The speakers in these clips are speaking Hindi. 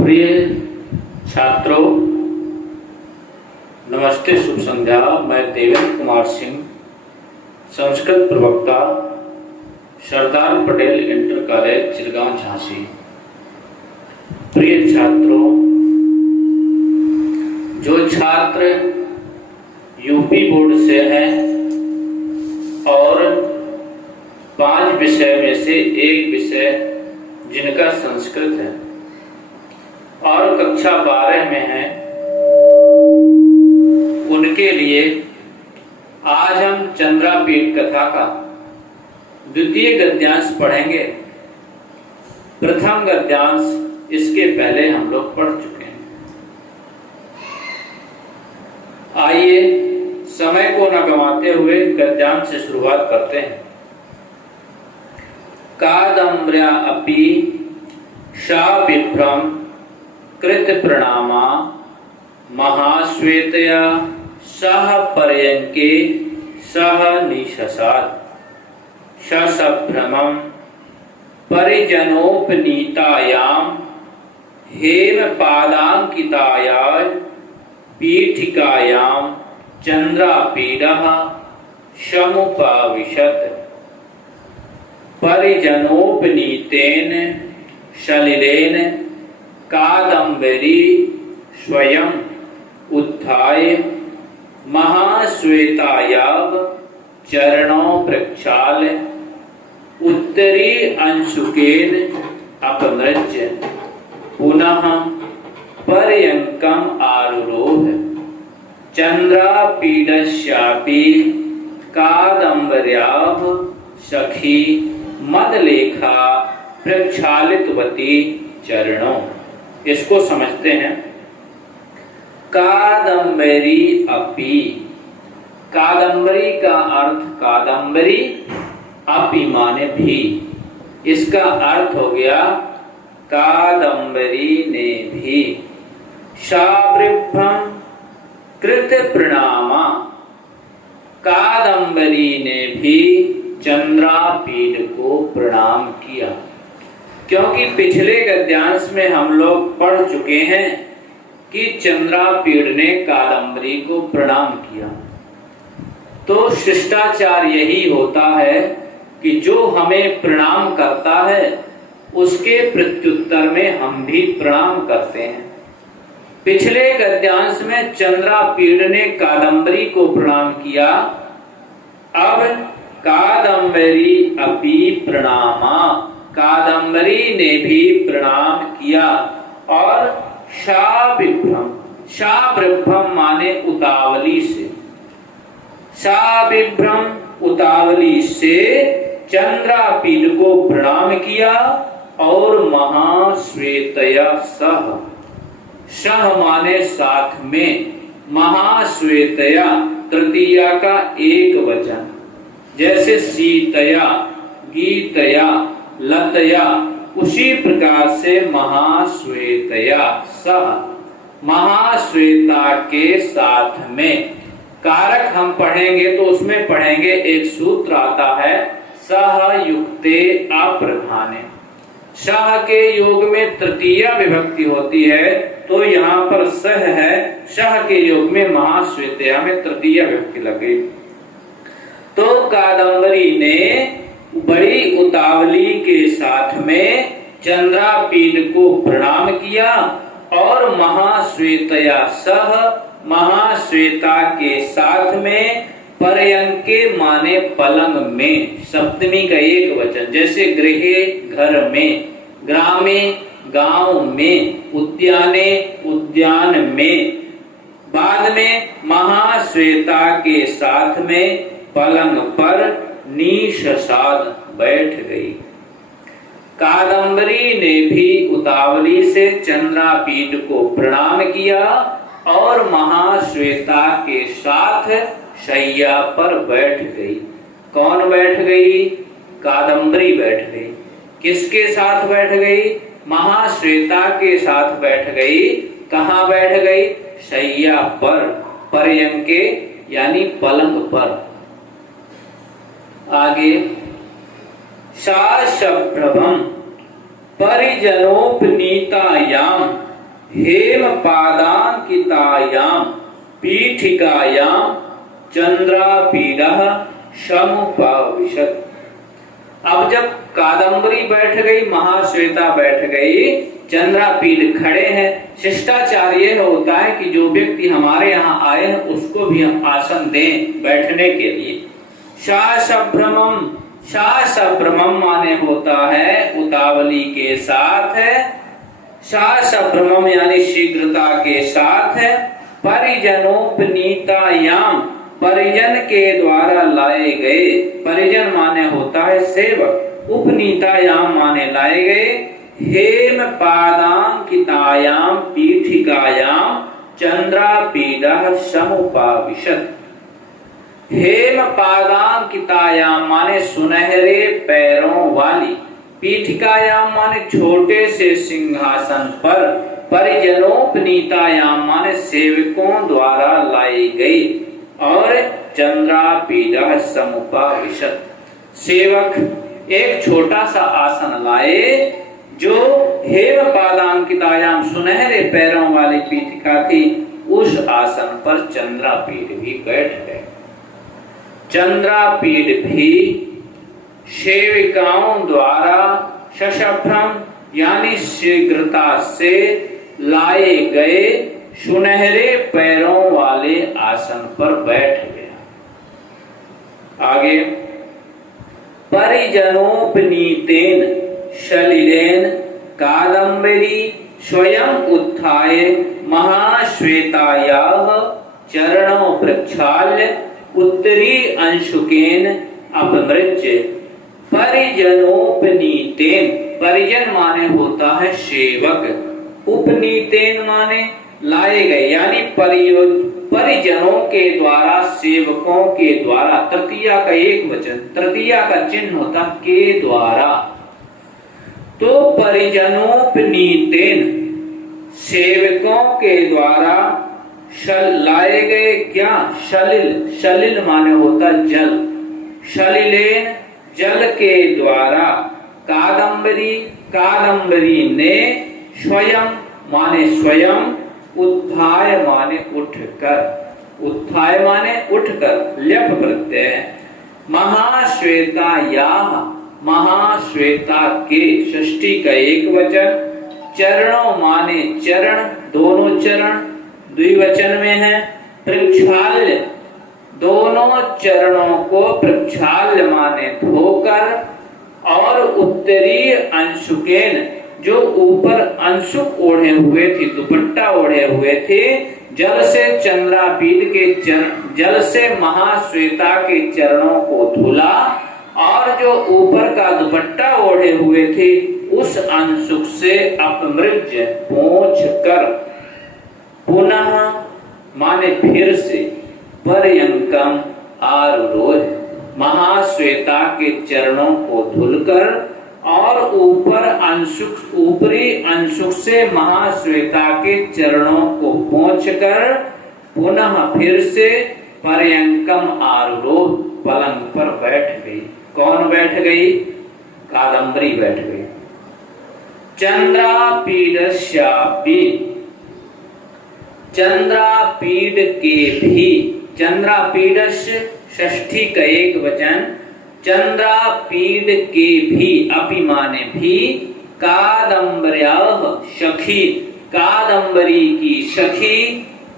प्रिय छात्रों, नमस्ते, शुभ संध्या। मैं देवेंद्र कुमार सिंह, संस्कृत प्रवक्ता, सरदार पटेल इंटर कॉलेज चिरगांव झांसी। प्रिय छात्रों, जो छात्र यूपी बोर्ड से हैं और 5 विषय में से एक विषय जिनका संस्कृत है और कक्षा 12 में है, उनके लिए आज हम चंद्रापीठ कथा का द्वितीय गद्यांश पढ़ेंगे। प्रथम गद्यांश इसके पहले हम लोग पढ़ चुके हैं। आइए समय को न गंवाते हुए गद्यांश से शुरुआत करते हैं। कादम्बर्या अपि सा विभ्रम कृत प्रणामा महाश्वेतया सह पर्यंके सह निशसाद ससभ्रमं परिजनोपनीतायां हेम पादांकितायां पीठिकायां चंद्रापीडः समुपाविशत्। परिजनोपनीतेन सलिलेन कादम्बरी स्वयं उत्थाय महाश्वेतायाः चरणों प्रक्षाल्य उत्तरी अंशुकेन अपमृज्य पुनः पर्यंकम आरुरोह। चंद्रापीडस्यापि कादम्बर्याः सखी मदलेखा प्रक्षालितवती चरणों। इसको समझते हैं। कादम्बरी अपि, कादम्बरी का अर्थ कादम्बरी, अपि माने भी। इसका अर्थ हो गया कादम्बरी ने भी। सावृभ्रम कृत प्रणामा, कादम्बरी ने भी चंद्रापीड को प्रणाम किया। क्योंकि पिछले गद्यांश में हम लोग पढ़ चुके हैं कि चंद्रापीड ने कादम्बरी को प्रणाम किया। तो शिष्टाचार यही होता है कि जो हमें प्रणाम करता है उसके प्रत्युत्तर में हम भी प्रणाम करते हैं। पिछले गद्यांश में चंद्रापीड ने कादम्बरी को प्रणाम किया। अब कादम्बरी अपि प्रणामा, कादम्बरी ने भी प्रणाम किया। और साविभ्रम, साविभ्रम माने उतावली से, साविभ्रम उतावली से चंद्रापीड को प्रणाम किया। और महाश्वेतया सह, सह माने साथ में, महाश्वेतया तृतीया का एक वचन, जैसे सीतया, गीतया, लतया, उसी प्रकार से महाश्वेतया सह, महाश्वेता के साथ में। कारक हम पढ़ेंगे तो उसमें पढ़ेंगे, एक सूत्र आता है सह युक्ते अप्रधाने। सह के योग में तृतीया विभक्ति होती है, तो यहाँ पर सह है, सह के योग में महाश्वेतया में तृतीया विभक्ति लग गई। तो कादम्बरी ने बड़ी उतावली के साथ में चंद्रापीड को प्रणाम किया। और महाश्वेतया सह, महाश्वेता के साथ में, पर्यंके माने पलंग में, सप्तमी का एक वचन, जैसे गृहे घर में, ग्रामे गांव में, उद्याने उद्यान में। बाद में महाश्वेता के साथ में पलंग पर निशसाद बैठ गई। कादम्बरी ने भी उतावली से चंद्रापीड को प्रणाम किया और महाश्वेता के साथ शैया पर बैठ गई। कौन बैठ गई? कादम्बरी बैठ गई। किसके साथ बैठ गई? महाश्वेता के साथ बैठ गई। कहाँ बैठ गई? शैया पर, पर्यंके यानी पलंग पर। आगे साशभ्रभम परिजनोपनीतायाम हेम पादांकितायाम पीठिकायाम चंद्रापीडः समुपाविशत्। अब जब कादंबरी बैठ गई, महाश्वेता बैठ गई, चंद्रापीड खड़े हैं। शिष्टाचार ये होता है कि जो व्यक्ति हमारे यहाँ आए हैं उसको भी हम आसन दें बैठने के लिए। शासभ्रमम माने होता है उतावली के साथ है, शासभ्रमम यानी शीघ्रता के साथ है। परिजनोपनीतायाम परिजन के द्वारा लाए गए, परिजन माने होता है सेवक, उपनीतायाम माने लाए गए। हेम पादांकितायाम पीठिकायाम चंद्रापीडः समुपाविशत्। हेम पादांकितायाम माने सुनहरे पैरों वाली, पीठिकायाम माने छोटे से सिंहासन पर, परिजनोपनीतायाम माने सेवकों द्वारा लाई गई, और चंद्रापीडः समुपाविशत् सेवक एक छोटा सा आसन लाए जो हेम पादांकितायाम सुनहरे पैरों वाली पीठिका थी, उस आसन पर चंद्रापीड भी बैठ गए। चंद्रापीड भी सेविकाओं द्वारा सशभ्रम यानी शीघ्रता से लाए गए सुनहरे पैरों वाले आसन पर बैठ गया। आगे परिजनोपनीतेन सलिलेन कादम्बरी स्वयं उत्थाय महाश्वेतायाः चरणों प्रक्षाल्य उत्तरी अंशुकेन अपमृज्य। परिजनोपनीतेन, परिजन माने होता है सेवक, उपनीतेन माने लाए गए, यानी परिजनों के द्वारा, सेवकों के द्वारा। तृतीया का एक वचन, तृतीया का चिन्ह होता के द्वारा। तो परिजनोपनीतेन सेवकों के द्वारा लाए गए क्या? सलिल, सलिल माने होता जल, सलिलेन जल के द्वारा, कादम्बरी, कादम्बरी ने, स्वयं माने स्वयं, उत्थाय माने उठकर, उत्थाय माने उठकर, ल्यप प्रत्यय। महाश्वेतायाः, महाश्वेता के, षष्ठी का एक वचन। चरणों माने चरण, दोनों चरण द्विवचन में है। प्रक्षाल्य, दोनों चरणों को प्रक्षाल्य माने धोकर। और उत्तरी अंशुकेन, जो ऊपर अंशुक ओढ़े हुए थे, दुपट्टा ओढ़े हुए थे, जल से चंद्रापीड के चरण, जल से महाश्वेता के चरणों को धुला, और जो ऊपर का दुपट्टा ओढ़े हुए थे उस अंशुक से अपमृज्य पोंछ कर, पुनः माने फिर से, पर्यंकम आरूढ़, महाश्वेता के चरणों को धुलकर और ऊपर अंशुक, ऊपरी अंशुक से महाश्वेता के चरणों को पोंछकर पुनः फिर से पर्यंकम आरूढ़ पलंग पर बैठ गई। कौन बैठ गई? कादम्बरी बैठ गई। चंद्रापीडस्यापि, चंद्रापीड के भी, चंद्रापीडस्य षष्ठी का एक वचन। चंद्रापीड के भी, अपि माने भी, कादम्बर्याः सखी, कादम्बरी की सखी,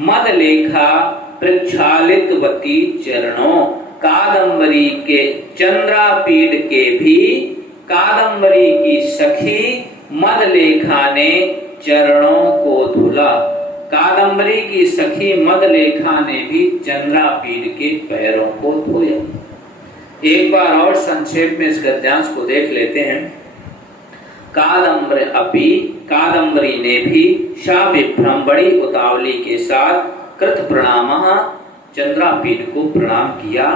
मदलेखा प्रक्षालितवती चरणों, कादम्बरी के, चंद्रापीड के भी कादम्बरी की सखी मदलेखा ने चरणों को धुला। कादम्बरी की सखी मदलेखा ने भी चंद्रापीड के पैरों को धोया। एक बार और संक्षेप में इस गद्यांश को देख लेते हैं। कादम्बर अपि, कादम्बरी ने भी, शाविभ्रम बड़ी उतावली के साथ, कृत प्रणामः चंद्रापीड को प्रणाम किया।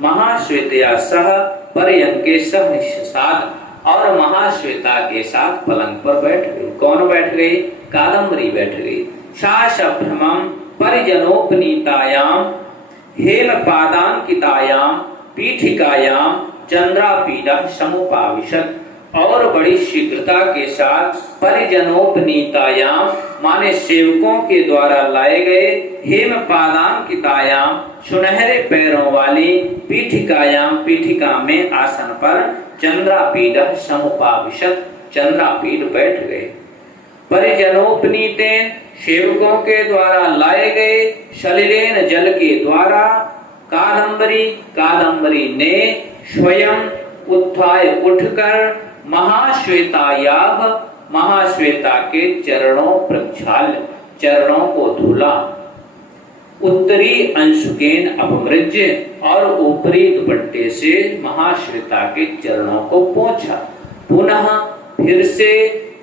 महाश्वेतया सह पर्यंके सह निःशसाद, और महाश्वेता के साथ पलंग पर बैठ गई। कौन बैठ गई? कादम्बरी बैठ गई। शासभ्रमं परिजनोपनीतायाम हेमपादांकितायाम पीठिकायाम चंद्रापीडः समुपाविशत्। और बड़ी शीघ्रता के साथ परिजनोपनीतायाम माने सेवकों के द्वारा लाए गए हेमपादांकितायाम सुनहरे पैरों वाली पीठिकायाम पीठिका में आसन पर चंद्रापीडः समुपाविशत चंद्रापीड बैठ गए। परिजनोपनीतेन सेवकों के द्वारा लाए गए सलिलेन जल के द्वारा कादम्बरी ने स्वयं उत्थाय उठकर महाश्वेतायाः महाश्वेता के चरणों प्रक्षाल्य चरणों को धुला, उत्तरी अंशुकेन अपमृज्य और ऊपरी दुपट्टे से महाश्वेता के चरणों को पोंछा, पुनः फिर से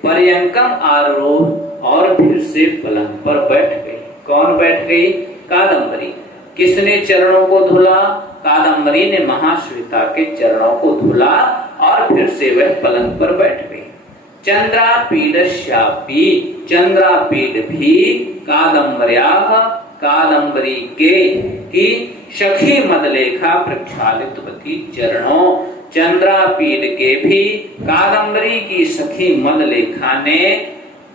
पर्यंकम आरोह और फिर से पलंग पर बैठ गई। कौन बैठ गई? कादम्बरी। किसने चरणों को धुला? कादम्बरी ने महाश्वेता के चरणों को धुला और फिर से वह पलंग पर बैठ गई। चंद्रापीडस्यापि चंद्रापीड भी कादम्बर्याः कादम्बरी के की सखी मदलेखा प्रक्षालितवती चरणों चंद्रापीड के भी कादम्बरी की सखी मदलेखा ने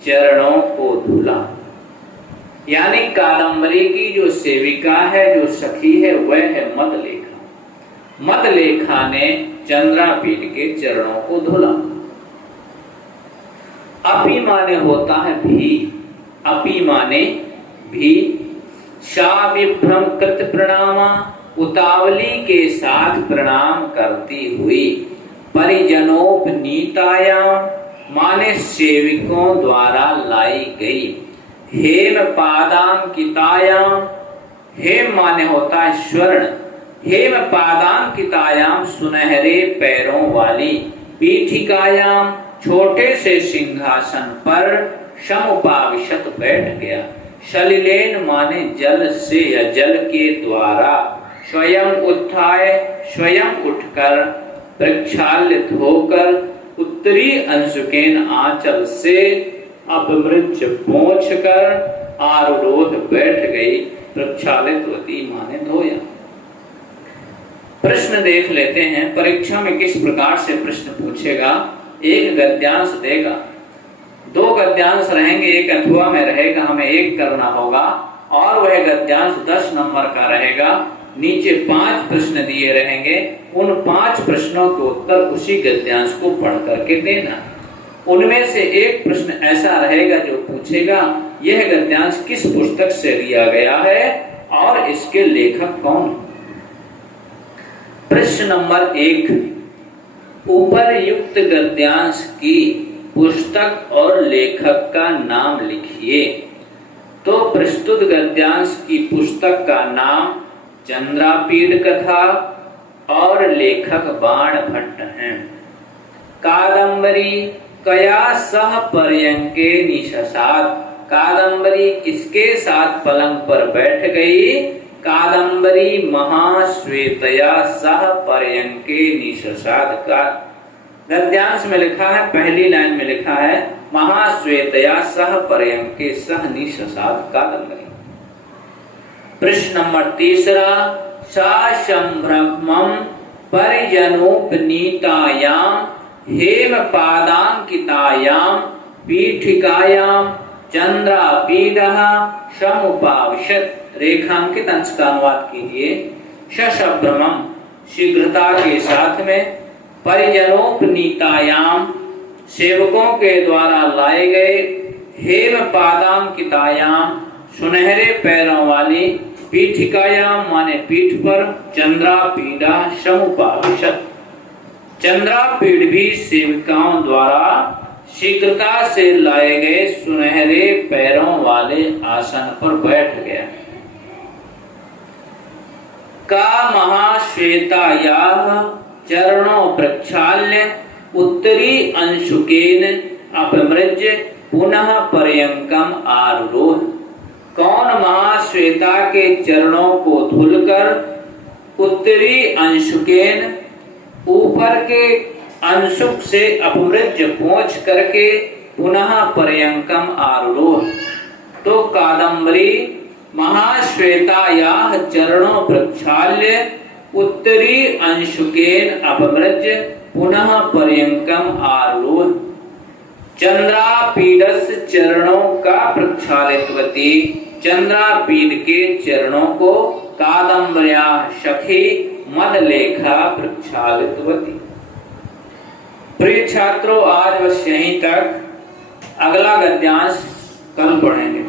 चरणों को धुला। यानी कादम्बरी की जो सेविका है, जो सखी है, वह है मदलेखा। मदलेखा ने चंद्रापीड के चरणों को धुला। अपी माने होता है भी, अपी माने भी। सा विभ्रम कृत प्रणामा उतावली के साथ प्रणाम करती हुई परिजनोपनीतायाम माने सेविकों द्वारा लाई गई हेम पादांकितायाम। हेम माने होता है स्वर्ण। हेम पादांकितायाम सुनहरे पैरों वाली पीठिकायाम छोटे से सिंहासन पर समुपाविशत बैठ गया। सलिलेन माने जल से या जल के द्वारा, स्वयं उत्थाय स्वयं उठकर, प्रक्षालित होकर, उत्तरी अंशुकेन आंचल से अपमृज्य पोंछकर आरूढ़ बैठ गई। प्रक्षालितवती माने धोया। प्रश्न देख लेते हैं। परीक्षा में किस प्रकार से प्रश्न पूछेगा। एक गद्यांश देगा, दो गद्यांश रहेंगे, एक अथवा में रहेगा, हमें एक करना होगा और वह गद्यांश 10 नंबर का रहेगा। नीचे 5 प्रश्न दिए रहेंगे, उन 5 प्रश्नों के उत्तर उसी गद्यांश को पढ़ करके देना। उनमें से एक प्रश्न ऐसा रहेगा जो पूछेगा यह गद्यांश किस पुस्तक से लिया गया है और इसके लेखक कौन। प्रश्न नंबर 1, उपर्युक्त गद्यांश की पुस्तक और लेखक का नाम लिखिए। तो प्रस्तुत गद्यांश की पुस्तक का नाम चंद्रापीड कथा और लेखक बाण भट्ट हैं। कादम्बरी कया सह पर्यंके निशसात। कादम्बरी किसके साथ पलंग पर बैठ गई? कादम्बरी महाश्वेतया सह पर्यंके निशसात। का गद्यांश में लिखा है, पहली लाइन में लिखा है महाश्वेतया सह पर्यंके सह निशसात कादम्बरी। प्रश्न नंबर 3, सा संभ्रमं परिजनोपनीतायाम हेम पादांकितायाम पीठिकायाम चंद्रापीडः समुपाविशत। रेखांकित अंश का अनुवाद कीजिए। सशब्रमं शीघ्रता के साथ में, परिजनोपनीतायाम सेवकों के द्वारा लाए गए, हेम पादांकितायाम सुनहरे पैरों वाली, पीठिकायाम माने पीठ पर, चंद्रापीडा समुपाविशत। चंद्रापीड भी सेविकाओं द्वारा शीघ्रता से लाए गए सुनहरे पैरों वाले आसन पर बैठ गया। का महाश्वेतायाः चरणों प्रक्षाल्य उत्तरी अंशुकेन अपमृज्य पुनः पर्यंकम आरूढ़। कौन महाश्वेता के चरणों को धुलकर उत्तरी अंशुकेन ऊपर के अंशुक से अपमृज्य पोंछ करके पुनः पर्यंकम आरूढ़। तो कादम्बरी महाश्वेतायाः चरणों प्रक्षाल्य उत्तरी अंशुकेन अपमृज्य पुनः पर्यंकम आरूढ़ चंद्रापीडस्य चरणों का प्रक्षालितवती, चंद्रापीड के चरणों को कादम्बर्या सखी मद लेखा प्रक्षालितवती। प्रिय छात्रों, आज बस यहीं तक। अगला गद्यांश कल पढ़ेंगे।